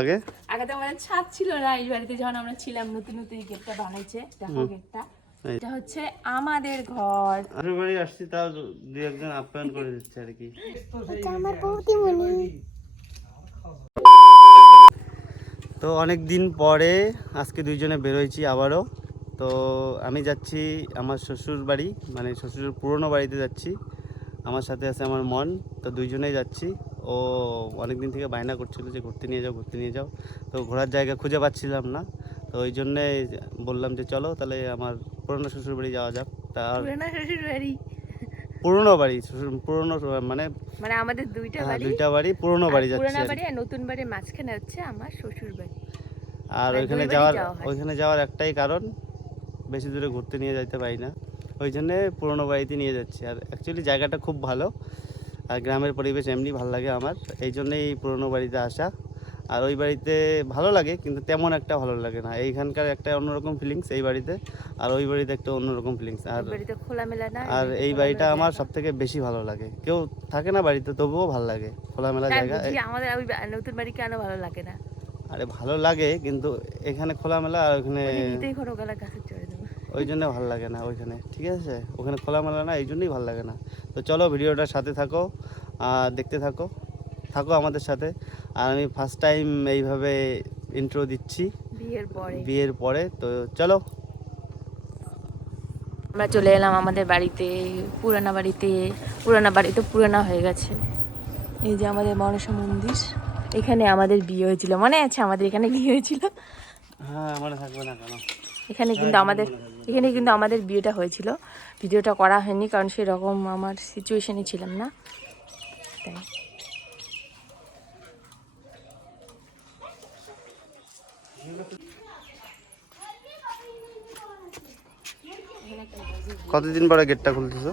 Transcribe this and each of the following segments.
আগে? আগে তো আমাদের ছাদ ছিল না এই বাড়িতে যখন আমরা ছিলাম নতুন নতুন গেটটা বানাইছে দেখো গেটটা এটা হচ্ছে আমাদের ঘর। আশের বাড়ি আসছি তাও দুই একজন আপ্যায়ন করে দিচ্ছে আর কি। তো অনেক দিন পরে আজকে দুইজনে বেরোইছি আবারও। তো আমি যাচ্ছি আমার শ্বশুর বাড়ি মানে শ্বশুরের পুরনো বাড়িতে যাচ্ছি। আমার সাথে আছে আমার মন তো দুইজনেই যাচ্ছি। ও অনেক দিন থেকে বায়না করছিল যে ঘুরতে নিয়ে যাও ঘুরতে নিয়ে যাও। তো ঘোরার জায়গা খুঁজে পাচ্ছিলাম না। তো ওই জন্যে বললাম যে চলো তাহলে আমার পুরনো শ্বশুর বাড়ি যাওয়া যাক। তার শ্বশুর বাড়ি? পুরনো বাড়ি পুরনো মানে মানে আমাদের দুইটা হ্যাঁ, বাড়ি? দুইটা বাড়ি পুরনো বাড়ি যাচ্ছে পুরোনো বাড়ি আর নতুন বাড়ির মাঝখানে হচ্ছে আমার শ্বশুর বাড়ি। আর মানে ওইখানে যাওয়ার ওইখানে যাওয়ার একটাই কারণ বেশি দূরে ঘুরতে নিয়ে যাইতে পারি না। ওই জন্যে পুরনো বাড়িতে নিয়ে যাচ্ছি। আর অ্যাকচুয়ালি জায়গাটা খুব ভালো। আর গ্রামের পরিবেশ এমনি ভালো লাগে আমার। এই জন্যেই পুরনো বাড়িতে আসা। আর ওই বাড়িতে ভালো লাগে কিন্তু তেমন একটা ভালো লাগে না। এইখানকার একটা অন্যরকম ফিলিংস এই বাড়িতে আর ওই বাড়িতে একটা অন্যরকম ফিলিংস আর খোলামেলা না আর এই বাড়িটা আমার সব থেকে বেশি ভালো লাগে। কেউ থাকে না বাড়িতে তবুও ভালো লাগে খোলামেলা জায়গা। আমাদের ওই নতুন বাড়ি কেন ভালো লাগে না? আরে ভালো লাগে কিন্তু এখানে খোলামেলা আর ওখানে ওই জন্য ভালো লাগে না ওইখানে ঠিক আছে? ওখানে খোলামেলা না এই জন্যই ভালো লাগে না। তো চলো ভিডিওটার সাথে থাকো আর দেখতে থাকো থাকো আমাদের সাথে। আর আমি ফার্স্ট টাইম এইভাবে ইন্ট্রো দিচ্ছি। বিয়ের পরে। বিয়ের পরে তো চলো। আমরা চলে এলাম আমাদের বাড়িতে পুরানা বাড়িতে পুরানা বাড়ি তো পুরানা হয়ে গেছে। এই যে আমাদের মনসা মন্দির এখানে আমাদের বিয়ে হয়েছিল। মনে আছে আমাদের এখানে বিয়ে হয়েছিল? হ্যাঁ আমার থাকবে না কেন। এখানে কিন্তু আমাদের এখানে কিন্তু আমাদের বিয়েটা হয়েছিল। ভিডিওটা করা হয়নি কারণ সেরকম আমার সিচুয়েশনে ছিলাম না। তাই। কতদিন পরে গেটটা খুলতেছো?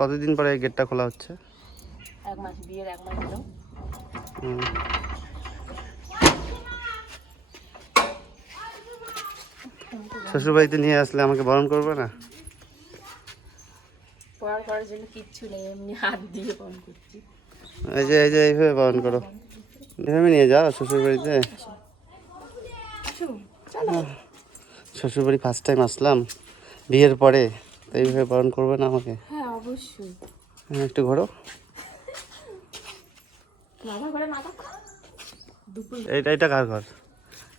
কতদিন পরে এই গেটটা খোলা হচ্ছে? এক মাস বিয়ের এক মাস হলো হুম। শ্বশুরবাড়িতে নিয়ে আসলে আমাকে বরণ করবে না? পড়ার করার জন্য কিচ্ছু নেই এমনি হাত দিয়ে ফোন করছি। এই যে এই যে এইভাবে বরণ করো। এভাবে নিয়ে যাও শ্বশুরবাড়িতে। শ্বশুরবাড়ি ফার্স্ট টাইম আসলাম বিয়ের পরে তো এইভাবে বরণ করবে না আমাকে? হ্যাঁ অবশ্যই। হ্যাঁ, একটু ঘোরো। এইটা এটা কার ঘর?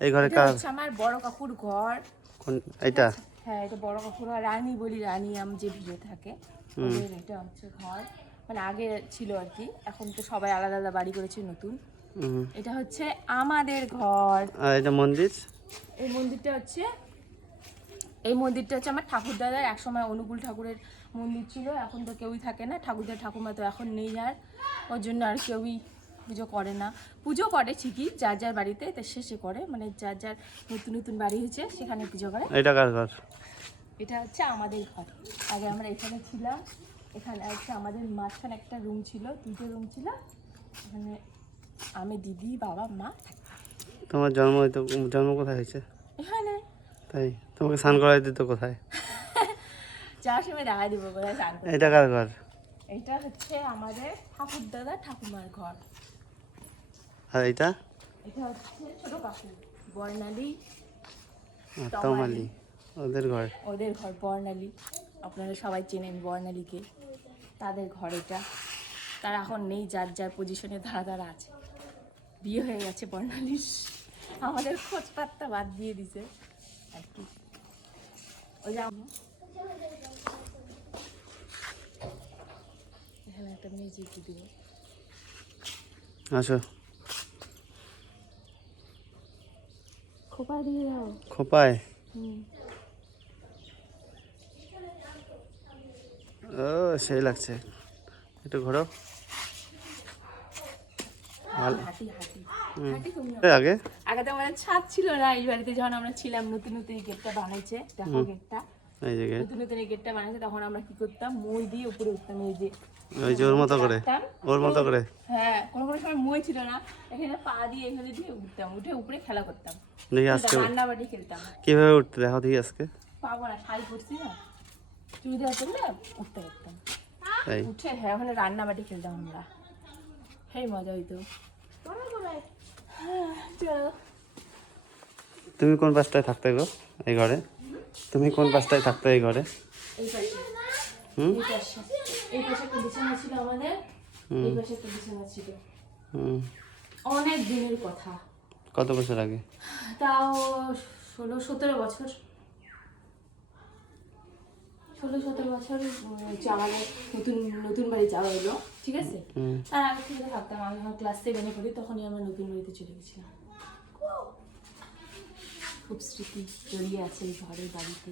এই ঘরে কার? আমার বড় কাকুর ঘর। কোন এইটা হ্যাঁ এটা বড় কাকুর রানী বলি রানী আম যে ভিড়ে থাকে ওদের এটা হচ্ছে ঘর। মানে আগে ছিল আর কি এখন তো সবাই আলাদা আলাদা বাড়ি করেছে নতুন। এটা হচ্ছে আমাদের ঘর। আর এটা মন্দির? এই মন্দিরটা হচ্ছে এই মন্দিরটা হচ্ছে আমার ঠাকুর দাদার একসময় অনুকূল ঠাকুরের মন্দির ছিল এখন তো কেউই থাকে না ঠাকুরদার ঠাকুমা তো এখন নেই আর ওর জন্য আর কেউই পুজো করে না। পুজো করে ঠিকই যার যার বাড়িতে তা শেষে করে মানে যার যার নতুন নতুন বাড়ি হয়েছে সেখানে পুজো করে। এটা কার ঘর? এটা হচ্ছে আমাদের ঘর। আগে আমরা এখানে ছিলাম এখানে হচ্ছে আমাদের মাঝখানে একটা রুম ছিল দুটো রুম ছিল। এখানে আমি দিদি বাবা মা তোমার জন্ম হয়তো জন্ম কোথায় হয়েছে? এখানে। তাই? তোমাকে স্নান করাই দিত কোথায়? যাওয়ার সময় দেখা দিব কোথায় স্নান এটা কার ঘর? এটা হচ্ছে আমাদের ঠাকুর দাদা ঠাকুমার ঘর। আর এটা? হচ্ছে ছোট কাকু বর্ণালী তমালি। ওদের ঘর। ওদের ঘর বর্ণালী। আপনারা সবাই চেনেন বর্ণালীকে। তাদের ঘর এটা। তারা এখন নেই যার যার পজিশনে তারা তারা আছে। বিয়ে হয়ে গেছে বর্ণালীর আমাদের খোঁজ পাত্তা বাদ দিয়ে দিছে। আর কি। ওই যে এখানে একটা মিউজিক দিব। আসো। খোপা দিয়ে দাও খোপায়? হুম। ও সেই লাগছে। একটু ঘোরো আগে? আগে তো আমাদের ছাদ ছিল না এই বাড়িতে যখন আমরা ছিলাম নতুন নতুন গেটটা বানাইছে দেখো গেটটা এই যে নতুন নতুন এই গেটটা বানাইছে তখন আমরা কি করতাম? মই দিয়ে উপরে উঠতাম এই যে ওই যে ওর মতো করে। ওর মতো করে। হ্যাঁ কোনো কোনো সময় মই ছিল না। এখানে পা দিয়ে এখানে দিয়ে উঠতাম উঠে উপরে খেলা করতাম। দেখি আজকে রান্না বাটি খেলতাম। কীভাবে উঠতে দেখো দেখি আজকে। পাবো না শাড়ি পরছি না। চুড়িদার পরলে উঠতে পারতাম। উঠে হ্যাঁ ওখানে রান্না বাটি খেলতাম আমরা। সেই মজা হইতো। চলো। তুমি কোন পাশটায় থাকতে গো এই ঘরে? তুমি কোন পাশটায় থাকতে এই ঘরে? এই পাশে। হুম? এই পাশে। একটা বিছানা ছিল আমাদের। এই পাশে একটা বিছানা ছিল। হুম। অনেক দিনের কথা। কত বছর আগে? তাও ষোলো সতেরো বছর। ষোলো সতেরো বছর আমাদের নতুন নতুন বাড়ি যাওয়া হলো ঠিক আছে? হুম। তার আগে থেকে ভাবতাম আমি যখন ক্লাস সেভেনে পড়ি তখনই আমরা নতুন বাড়িতে চলে গেছিলাম। খুব স্মৃতি জড়িয়ে আছে এই ঘরের বাড়িতে।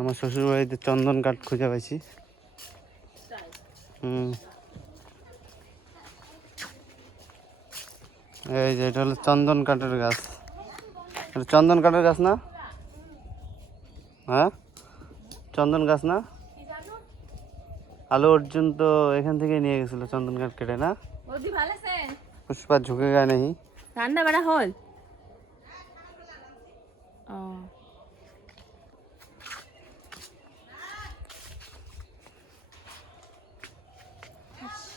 আমার শ্বশুর বাড়িতে চন্দন কাঠ খুঁজে পাইছি। এই যে এটা হলো চন্দন কাঠের গাছ। এটা চন্দন কাঠের গাছ না? হ্যাঁ? চন্দন গাছ না? আলু অর্জুন তো এখান থেকে নিয়ে গেছিল চন্দন কাঠ কেটে না? পুষ্পা ঝুঁকে গায়ে নেই রান্না বাড়া হল?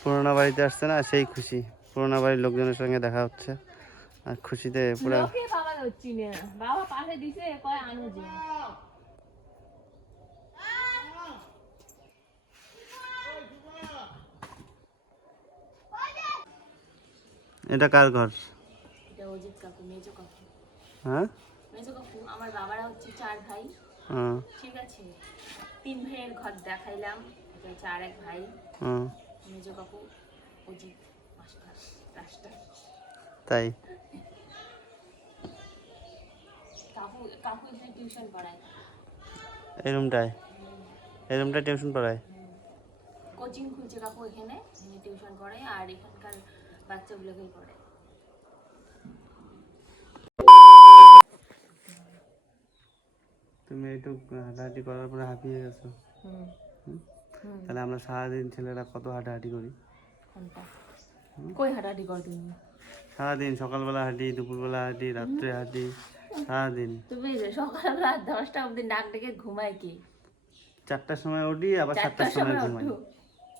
পুরোনো বাড়িতে আসছে না সেই খুশি। পুরোনো বাড়ির লোকজনের সঙ্গে দেখা হচ্ছে। আর খুশিতে পুরো বাবা বাবা পাশে দিছে কয় আনো এটা কার ঘর? এটা অজিত কাকু মেজো কাকু। হ্যাঁ? মেজো কাকু আমার বাবারা হচ্ছে চার ভাই। হুম ঠিক আছে? তিন ভাইয়ের ঘর দেখাইলাম। এটা আর এক ভাই। হুম মেজো কাকু অজিত মাস্টার রাস্টার। তাই? কাকু কাকু এখানে টিউশন পড়ায়। এই রুমটায়? এই রুমটায় টিউশন পড়ায়? কোচিং খুলছে কাকু এখানে এখানে টিউশন পড়ায়। আর এখানকার বাচ্চাগুলোকেই পড়ায়। তুমি একটু হাঁটাহাঁটি করার পরে হাঁপিয়ে গেছো? তাহলে আমরা সারাদিন ছেলেরা কত হাঁটাহাঁটি করি? কই হাঁটাহাঁটি কর তুমি? সারাদিন সকালবেলা হাঁটি দুপুরবেলা হাঁটি রাত্রে হাঁটি সারাদিন। তুমি সকালবেলা দশটা অবধি নাক ডেকে ঘুমায় কি? চারটার সময় উঠি আবার সাতটার সময় ঘুমাই।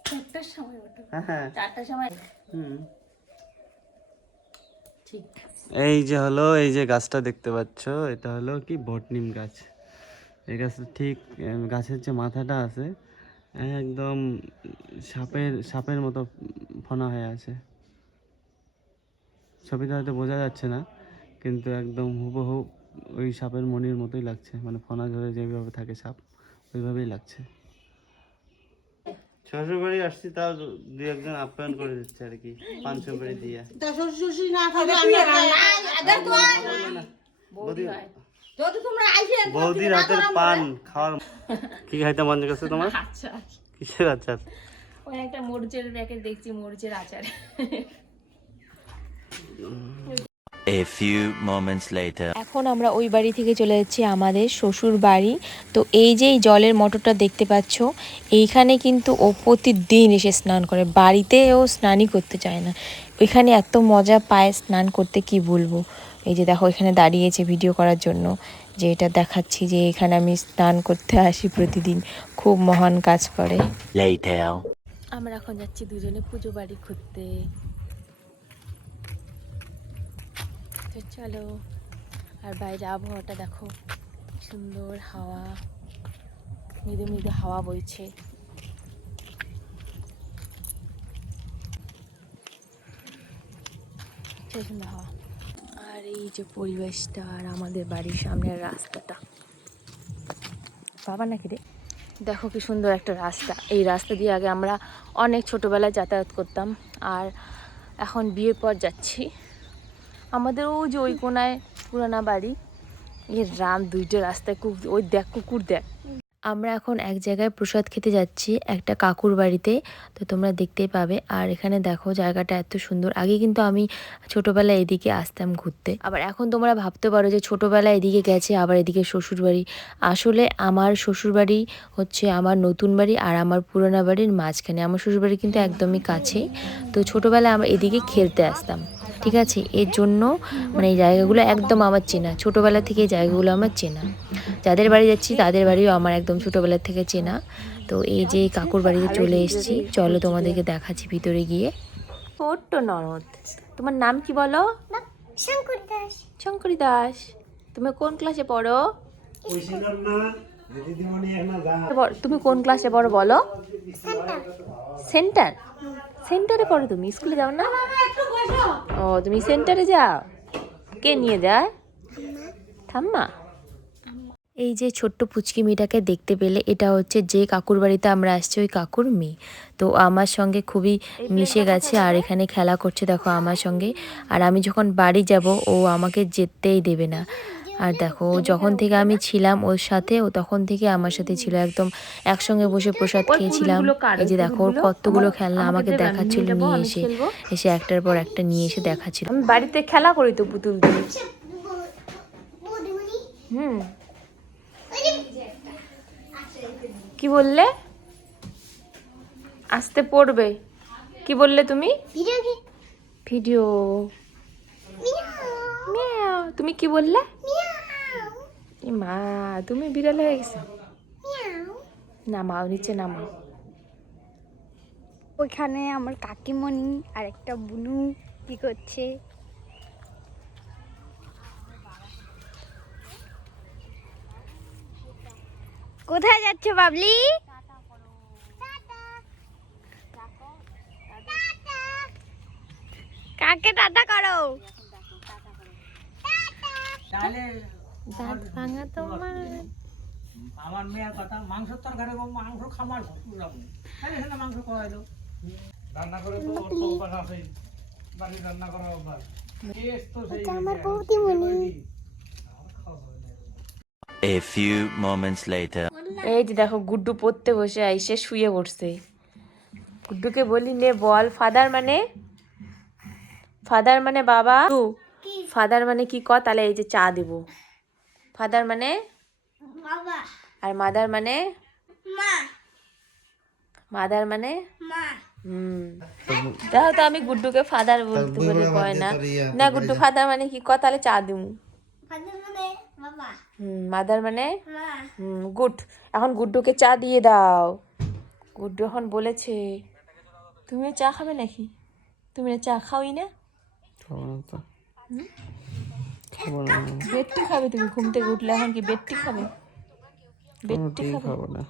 চারটার সময় ওঠো হ্যাঁ হ্যাঁ। চারটার সময় হুম। এই যে হলো, এই যে গাছটা দেখতে পাচ্ছ, এটা হলো কি বটনিম গাছ। এই গাছটা ঠিক গাছের যে মাথাটা আছে, একদম সাপের সাপের মতো ফনা হয়ে আছে। ছবিটা হয়তো বোঝা যাচ্ছে না, কিন্তু একদম হুবহু ওই সাপের মনির মতোই লাগছে। মানে ফনা ধরে যেভাবে থাকে সাপ, ওইভাবেই লাগছে। শ্বশুর বাড়ি আসছি তাও দুই একজন আপ্যায়ন করে দিচ্ছে আর কি পাঁচশো করে দিয়ে বৌদি বৌদির হাতের পান খাওয়ার কি খাইতে মন গেছে তোমার? আচ্ছা। কিসের আচার? ওই একটা মরিচের প্যাকেট দেখছি মরিচের আচার। A few moments later. এখন আমরা ওই বাড়ি থেকে চলে যাচ্ছি আমাদের শ্বশুর বাড়ি। তো এই যে জলের মোটরটা দেখতে পাচ্ছ এইখানে কিন্তু ও প্রতিদিন এসে স্নান করে। বাড়িতে ও স্নানই করতে চায় না। ওইখানে এত মজা পায় স্নান করতে কি বলব? এই যে দেখো এখানে দাঁড়িয়েছে ভিডিও করার জন্য। যে এটা দেখাচ্ছি যে এখানে আমি স্নান করতে আসি প্রতিদিন। খুব মহান কাজ করে. আমরা এখন যাচ্ছি দুজনে পুজো বাড়ি ঘুরতে। তো চলো, আর বাইরে আবহাওয়াটা দেখো সুন্দর হাওয়া, মৃদু মৃদু হাওয়া বইছে। হাওয়া। আর এই যে পরিবেশটা আর আমাদের বাড়ির সামনের রাস্তাটা। বাবা নাকি রে? দেখো কি সুন্দর একটা রাস্তা। এই রাস্তা দিয়ে আগে আমরা অনেক ছোটোবেলায় যাতায়াত করতাম, আর এখন বিয়ের পর যাচ্ছি। আমাদের ওই যে ওই কোনায় পুরানা বাড়ি। এর রাম দুইটা রাস্তায় কু- ওই দেখ, কুকুর দেখ। আমরা এখন এক জায়গায় প্রসাদ খেতে যাচ্ছি, একটা কাকুর বাড়িতে। তো তোমরা দেখতেই পাবে। আর এখানে দেখো জায়গাটা এত সুন্দর। আগে কিন্তু আমি ছোটোবেলায় এদিকে আসতাম ঘুরতে। আবার এখন তোমরা ভাবতে পারো যে ছোটোবেলায় এদিকে গেছে, আবার এদিকে শ্বশুরবাড়ি আসলে আমার শ্বশুরবাড়ি হচ্ছে আমার নতুন বাড়ি আর আমার পুরোনো বাড়ির মাঝখানে। আমার শ্বশুরবাড়ি কিন্তু একদমই কাছেই। তো ছোটোবেলায় আমরা এদিকে খেলতে আসতাম। ঠিক আছে? এর জন্য মানে এই জায়গাগুলো একদম আমার চেনা। ছোটোবেলা থেকে এই জায়গাগুলো আমার চেনা। যাদের বাড়ি যাচ্ছি তাদের বাড়িও আমার একদম ছোটোবেলা থেকে চেনা। তো এই যে কাকুর বাড়িতে চলে এসেছি। চলো তোমাদেরকে দেখাচ্ছি ভিতরে গিয়ে। ছোট্ট ননদ। তোমার নাম কি বলো? শঙ্কর দাস। শঙ্করী দাস। তুমি কোন ক্লাসে পড়ো? তুমি কোন ক্লাসে পড়ো বলো? সেন্টার সেন্টারে পড়ো তুমি স্কুলে যাও না? ও তুমি সেন্টারে যাও? কে নিয়ে যায়? ঠাম্মা। এই যে ছোট্ট পুচকি মেয়েটাকে দেখতে পেলে এটা হচ্ছে যে কাকুর বাড়িতে আমরা আসছি ওই কাকুর মেয়ে। তো আমার সঙ্গে খুবই মিশে গেছে আর এখানে খেলা করছে দেখো আমার সঙ্গে। আর আমি যখন বাড়ি যাব ও আমাকে যেতেই দেবে না। আর দেখো যখন থেকে আমি ছিলাম ওর সাথে ও তখন থেকে আমার সাথে ছিল একদম একসঙ্গে বসে প্রসাদ খেয়েছিলাম। এই যে দেখো ওর কতগুলো খেলনা আমাকে দেখাচ্ছিল নিয়ে এসে এসে একটার পর একটা নিয়ে এসে দেখাচ্ছিল। আমি বাড়িতে খেলা করি তো পুতুল দিয়ে। হুম। কি বললে? আসতে পড়বে। কি বললে তুমি? ভিডিও তুমি কি বললে? মা তুমি বিড়াল হয়ে গেছো? নামাও নিচে নামাও। ওইখানে আমার কাকিমণি আর একটা বুনু কি করছে? কোথায় যাচ্ছে বাবলি? কাকে টাটা করো? দাঁত ভাঙা তোমার আমার। মেয়ের কথা মাংস তরকারি মাংস খামার তাহলে মাংস রান্না করে তো অভ্যাস আছেই বাড়ি রান্না করার অভ্যাস। কেস তো সেই আমার বৌদিমণি। A few moments later. এই যে দেখো গুড্ডু পড়তে বসে আইসে শুয়ে পড়ছে। গুড্ডুকে বলি নে বল ফাদার মানে? ফাদার মানে বাবা? ফাদার মানে কি? ক তাহলে এই যে চা দেব। ফাদার মানে? বাবা আর মাদার মানে? মা মাদার মানে? মা হুম। তো আমি গুড্ডুকে ফাদার বলতে বলে কয় না? না গুড্ডু ফাদার মানে কি? ক তাহলে চা দিমু। ফাদার মানে বাবা। হুম মাদার মানে? হুম গুড। এখন গুড্ডুকে চা দিয়ে দাও। গুড্ডু এখন বলেছে তুমিও চা খাবে নাকি? তুমি চা খাওই না? খাব না তো খাব না। বেডটি খাবে তুমি ঘুম থেকে উঠলে এখন কি বেডটি খাবে? বেডটি খাব না।